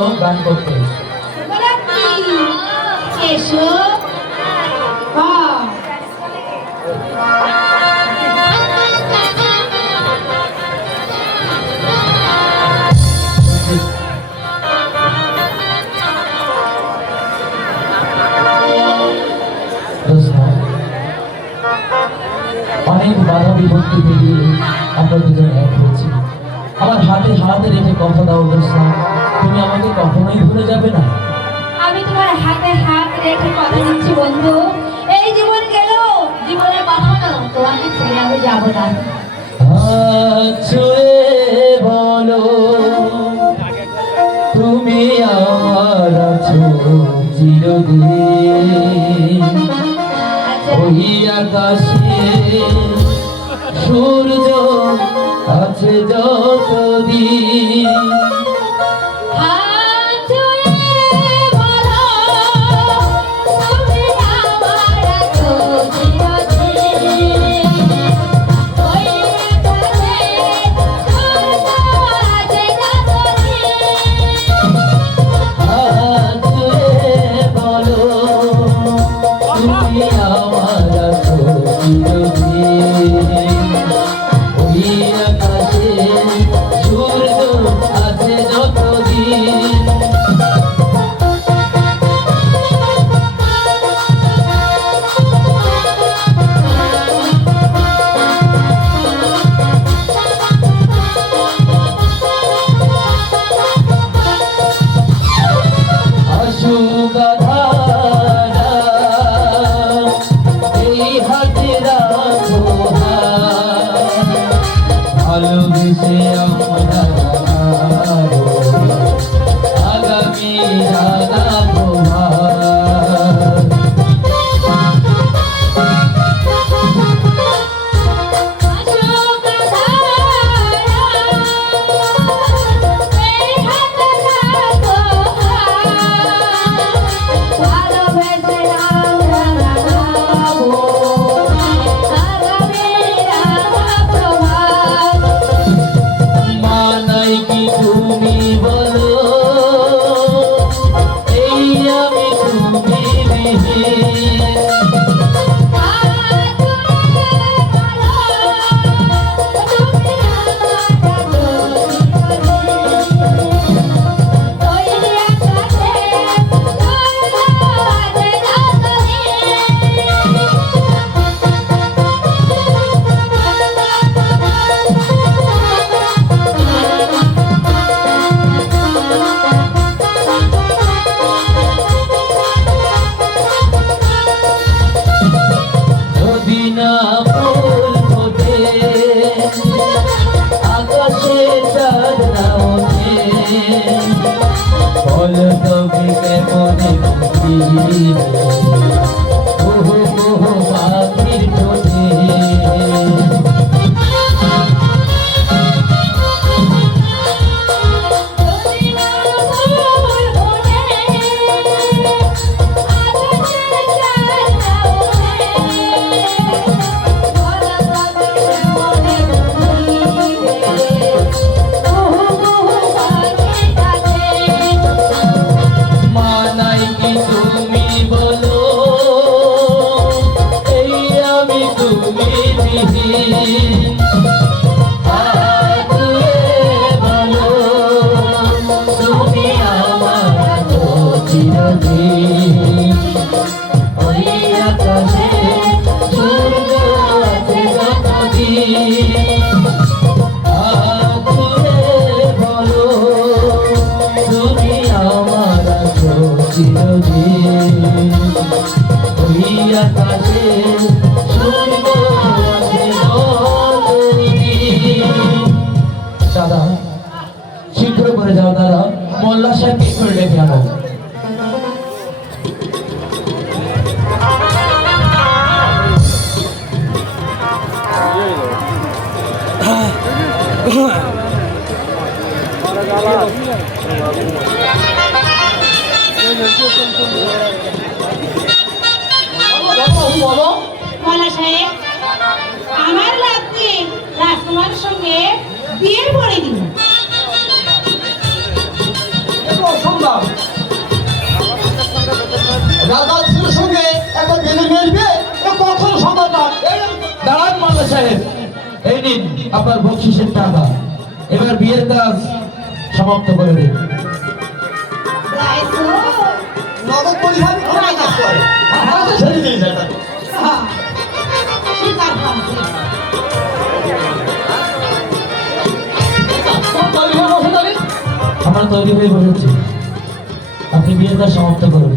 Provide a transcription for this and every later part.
চলো গান করতে। শুভরাত্রি এসো। দোস্ত, অনেক বাধা বিপত্তি পেরিয়ে আমরা দুজন এক হয়েছি। আমার হাতে হাতে রেখে কথা দাও দোস্ত। তুমি আমাকে কখনোই ভুলে যাবে না। আমি তোমার হাতে হাত রেখে কথা দিচ্ছি বন্ধু। এই জীবন গেল জীবনের কথা না তোমাকে ছেড়ে আমি যাব না। ছুঁয়ে বলো তুমি আমার আছো চিরদিন। আচ্ছা। ওই আকাশে সূর্য আছে যতদিন। ফল তবে কেমনে দাদা। শীঘ্র করে যাও দাদা। মোল্লা সাহেব একটু ডেকে আনো বলো মলা সাহেব আমার লাভকে রাজকুমারের সঙ্গে বিয়ে পরে কিনা রাজা ছেলের সঙ্গে একটা বেঁধে মেলবে এ কখন সম্ভব না। দাঁড়ান মাল্লা সাহেব। এই নিন আপনার বকশিসের টাকা। এবার বিয়ের কাজ সমাপ্ত করে দিন। নগদ পরিহার হ্যাঁ। ছেড়ে দিয়ে আমরা তৈরি হয়ে বসেছি। আপনি বিয়েটা সমাপ্ত করুন।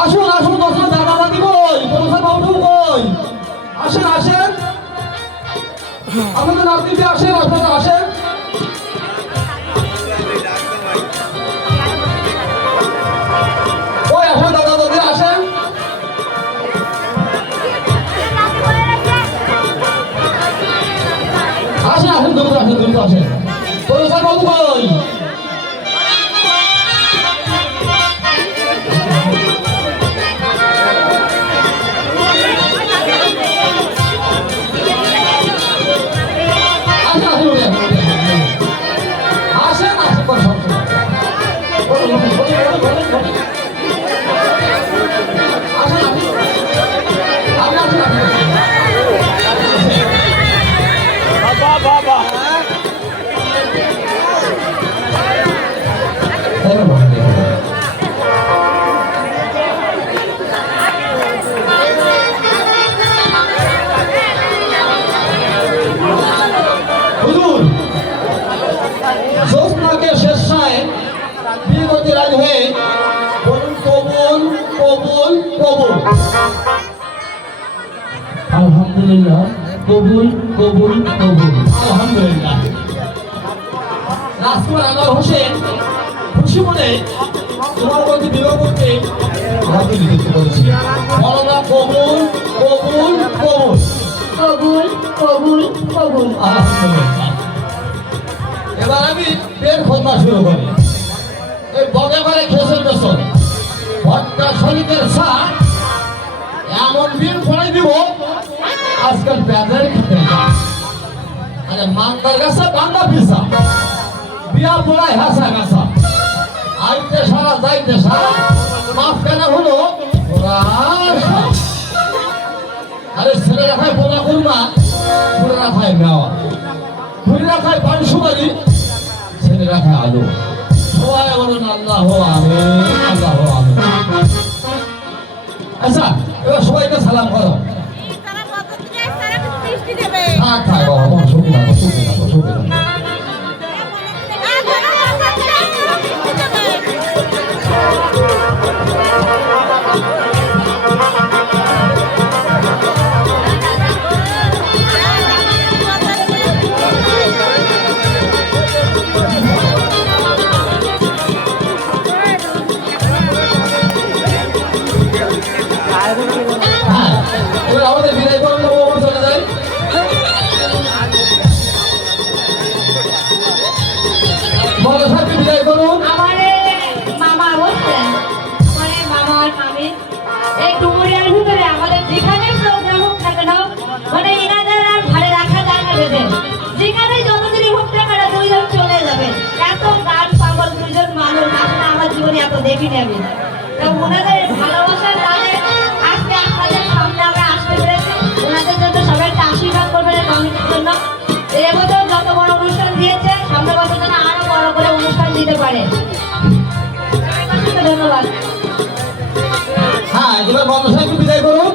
আসুন আসুন দর্শক দাদা দাদি কই? প্রফেসর বাবু কই? আসেন আসেন। আপনাদের নাতনিতে আসেন, আপনারা আসেন। আসেন আসেন দ্রুত আসেন দ্রুত আসেন। প্রফেসর বাবু কই আসেন আসেন আলহামদুলিল্লাহ। কবুল কবুল কবুল। আলহামদুলিল্লাহ। রাজকুমার আনোয়ার হোসেন খুশি মনে তোমার প্রতি বিবাহ করতে রাজি দিতে করেছি। বলো না কবুল কবুল কবুল। কবুল কবুল কবুল। আলহামদুলিল্লাহ। এবার আমি পেট খোঁজা শুরু করি। এই বগে ঘরে খেসের পেছন ভট্টা শরীরের সার এমন বিল করে দিব আজকাল পেঁদের খেতে আরে মান্দার গাছে বান্দা পিসা। বিয়া পোড়ায় হাসা গাছা আইতে সারা, যাইতে সারা। মাফ কেন হলো। আরে ছেলেরা খায় পোলা কুরমা পুরেরা খায় মেওয়া। পুরেরা খায় পান সুপারি ছেলেরা খায় আলু। সবাই বলুন, আল্লাহ আমি আল্লাহ আমি আচ্ছা জীবনে এত দেখিনি আমি। ওনাদের ভালোবাসার আজকে আপনাদের সামনে আমরা আসতে পেরেছি। ওনাদের জন্য আশীর্বাদ করবেন কমিটির জন্য। যত বড় অনুষ্ঠান দিয়েছে সামনে বছর যেন আরও বড় করে অনুষ্ঠান দিতে পারে। ধন্যবাদ। হ্যাঁ এবার বন্ধ বিদায় করুন।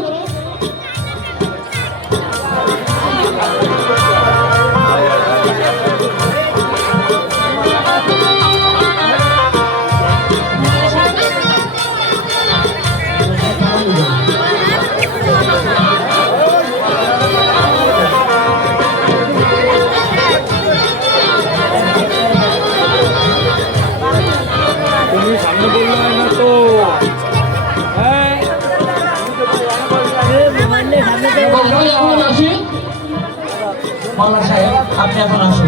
এখন আসুন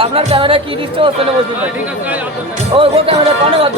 আপনার ক্যামেরা কি দিচ্ছে? ও চলে বসুন ও গো ক্যামেরা কেন বাদ